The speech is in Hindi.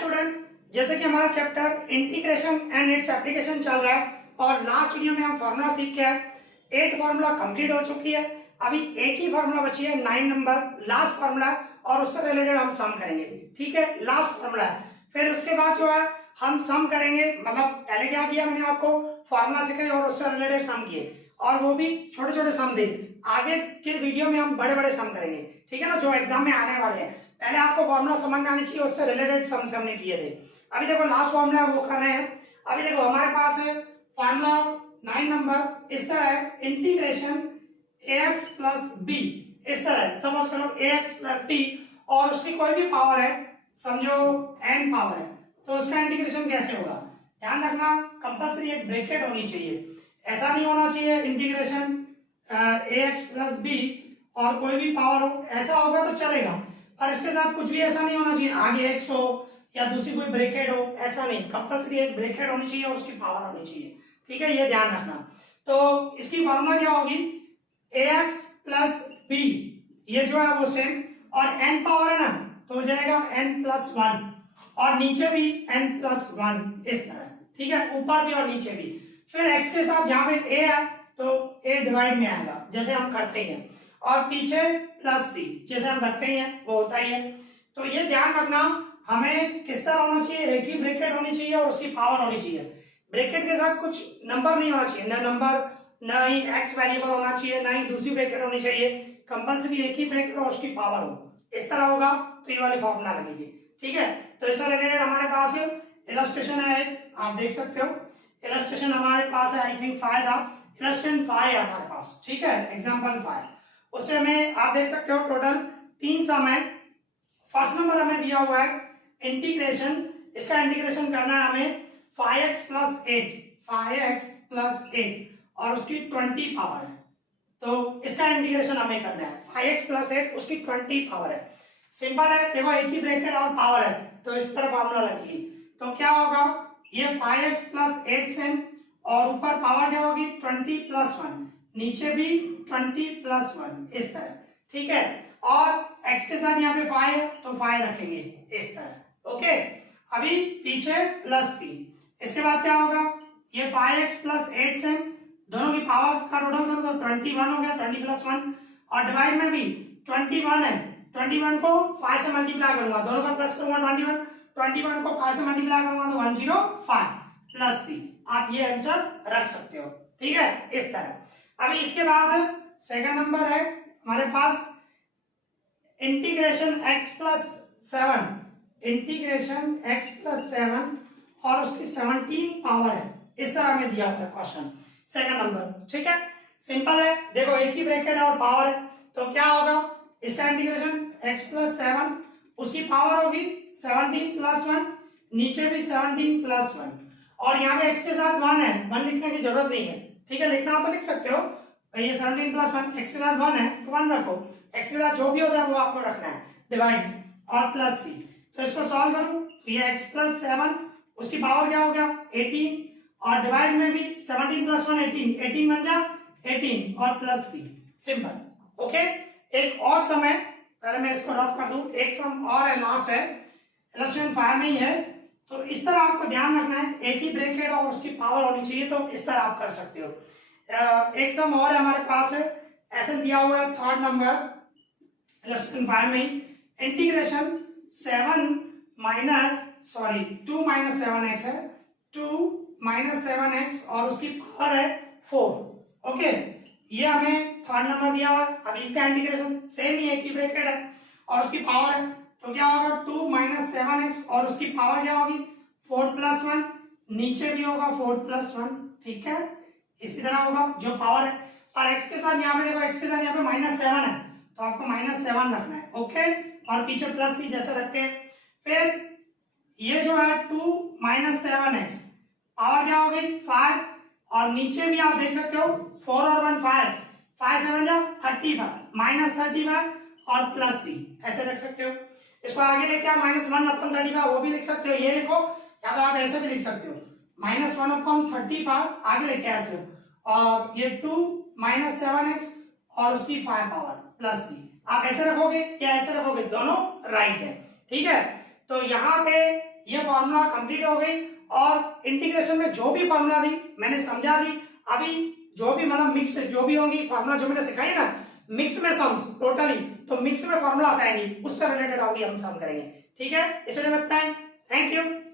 स्टूडेंट, जैसे कि हमारा chapter integration and its application चल रहा है और लास्ट वीडियो में हम फॉर्मूला सीख के 8 फॉर्मूला कंप्लीट हो चुकी है। अभी एक ही फॉर्मूला बची है 9 नंबर लास्ट फॉर्मूला और उससे रिलेटेड हम सम करेंगे। ठीक है, लास्ट फॉर्मूला है। फिर उसके बाद जो है हम सम करेंगे, मतलब पहले क्या किया मैंने आपको फॉर्मूला सिखाई और उससे रिलेटेड सम किए और वो भी छोटे छोटे सम थे। आगे के वीडियो में हम बड़े बड़े सम करेंगे, ठीक है ना, जो एग्जाम में आने वाले हैं। पहले आपको फॉर्मूला समझ में आनी चाहिए, उससे रिलेटेड सम से हमने किए थे। अभी देखो लास्ट फॉर्मूला वो कर रहे हैं। अभी देखो हमारे पास है फॉर्मूला 9 नंबर, इस तरह है इंटीग्रेशन ax प्लस बी। इस तरह है, सपोज करो ax प्लस बी और उसकी कोई भी पावर है, समझो n पावर है, तो उसका इंटीग्रेशन कैसे होगा। ध्यान रखना कंपल्सरी एक ब्रैकेट होनी चाहिए, ऐसा नहीं होना चाहिए इंटीग्रेशन ax प्लस बी और कोई भी पावर हो, ऐसा होगा तो चलेगा, और इसके साथ कुछ भी ऐसा नहीं होना चाहिए, आगे x हो या दूसरी कोई ब्रैकेट हो, ऐसा नहीं, कंपल्सरी एक ब्रैकेट होनी चाहिए और उसकी पावर होनी चाहिए। ठीक है, ये ध्यान रखना। तो इसकी फॉर्मूला क्या होगी, ax प्लस बी, ये जो है वो सेम, और n पावर है ना तो हो जाएगा n प्लस 1 और नीचे भी n प्लस 1 इस तरह। ठीक है, ऊपर भी और नीचे भी। फिर x के साथ जहां पे a है तो a डिवाइड में आएगा जैसे हम करते हैं, और पीछे प्लस c जैसे हम रखते हैं वो होता ही है। तो ये ध्यान रखना हमें किस तरह होना चाहिए, एक ही ब्रैकेट होनी चाहिए और उसकी पावर होनी चाहिए। ब्रैकेट के साथ कुछ नंबर नहीं होना चाहिए, ना नंबर, ना ही x वेरिएबल होना चाहिए, ना ही दूसरी ब्रैकेट होनी चाहिए, कंपल्सरी एक ही ब्रैकेट और उसकी पावर हो। इस तरह होगा तो ये वाली फॉर्मूला लगेगी। ठीक है, तो इससे रिलेटेड हमारे पास इलस्ट्रेशन है एक, आप देख सकते हो। इलस्ट्रेशन हमारे पास है, आई थिंक 5 था, इलस्ट्रेशन 5 है हमारे पास। ठीक है, एग्जांपल 5, उससे हमें आप देख सकते हो टोटल 3 सम है। फर्स्ट नंबर हमें दिया हुआ है इंटीग्रेशन, इसका इंटीग्रेशन करना है हमें 5x प्लस 8, 5x प्लस 8 और उसकी 20 पावर है, तो इसका इंटीग्रेशन हमें करना है 5x प्लस 8 उसकी 20 पावर है। सिंपल है, देखो एक ही ब्रैकेट और पावर है तो इस तरह फॉर्मूला लगेगी। तो क्या होगा, ये 5x प्लस 8 से और ऊपर पावर क्या होगी 20 प्लस 1, नीचे भी 20 प्लस 1 इस तरह। ठीक है, और x के साथ यहाँ पे 5 है तो 5 रखेंगे इस तरह। ओके, अभी पीछे प्लस 3, इसके बाद क्या होगा, ये 5x प्लस 8 से दोनों की पावर का टोटल करो तो 21 हो गया, 20 प्लस 1, और डिवाइड में भी 21 है, 21 को 5 से मल्टीप्लाई करूंगा, दोनों का प्लस करूंगा 21 को 5 से मल्टीप्लाई करूंगा तो 105 प्लस 3, आप ये आंसर रख सकते हो। ठीक है, इस तरह। अभी इसके बाद सेकंड नंबर है हमारे पास integration x plus 7, integration x plus 7 और उसकी 17 पावर है, इस तरह में दिया हुआ है क्वेश्चन, सेकंड नंबर। ठीक है, सिंपल है, देखो एक ही ब्रैकेट है और पावर है, तो क्या होगा, इसका इंटीग्रेशन x प्लस 7 उसकी पावर होगी 17 प्लस 1, नीचे भी 17 प्लस 1, और यहाँ पे x के साथ 1 है, 1 लिखने की जरूरत नहीं है। ठीक है, लिखना हो तो लिख सकते हो, ये 17 प्लस 1, x के साथ 1 है तो 1 रखो, x के साथ जो भी होता है वो आपको रखना है डिवाइड में, और प्लस c। तो इसको सॉल्व करूं तो ये x प्लस 7 उसकी पावर क्या हो गया 18, और डिवाइड में भी 17 प्लस 1 18, 18 बन जा 18 और प्लस c, सिंपल। ओके, एक और सम है, पहले मैं इसको रफ कर दूं, एक सम और है, लास्ट है, इलस्ट्रेशन 5 में ही है। तो इस तरह आपको ध्यान रखना है, एक ही ब्रैकेट और उसकी पावर होनी चाहिए, तो इस तरह आप कर सकते हो। एक सम और है हमारे पास, ऐसे दिया हुआ है थर्ड नंबर इलस्ट्रेशन 5 में ही, इंटीग्रेशन 2 माइनस 7x है, 2 माइनस 7x और उसकी पावर है 4। ओके, ये हमें थर्ड नंबर दिया हुआ है। अभी इसका इंटीग्रेशन सेम ही, एक ही ब्रैकेट है और उसकी पावर है, तो क्या होगा 2 माइनस 7x और उसकी पावर क्या होगी 4 प्लस 1, नीचे भी होगा 4 प्लस 1। ठीक है, इसी तरह होगा जो पावर है, और x के साथ यहाँ पे देखो, x के साथ यहाँ पे -7 है तो आपको -7 रखना है। ओके, और पीछे प्लस c जैसे रखते हैं। फिर ये जो है 2 माइनस 7x, पावर क्या हो गई 5, और नीचे भी आप देख सकते हो 4 और 1 5, 5 7 जा 35 माइनस 35 और प्लस c, ऐसे रख सकते हो। इसको आगे लेके आओ, -1/35 वो भी लिख सकते हो, ये लिखो, या तो आप ऐसे भी लिख सकते हो, -1/35 आगे लेके आ सकते हो, और ये 2 माइनस 7x और उसकी 5 पावर प्लस c, आप ऐसे रखोगे या ऐसे रखोगे, दोनों राइट है। ठीक है, तो यहाँ पे ये फार्मूला कंप्लीट हो गई और इंटीग्रेशन में जो भी फार्मूला दी मैंने समझा दी। अभी जो भी मतलब मिक्स जो भी होंगी फार्मूला जो मैंने सिखाई ना, मिक्स में सम्स टोटली, तो मिक्स में फार्मूला आएंगी उससे रिलेटेड होगी, हम सम करेंगे। ठीक है, इसलिए मैं थैंक यू।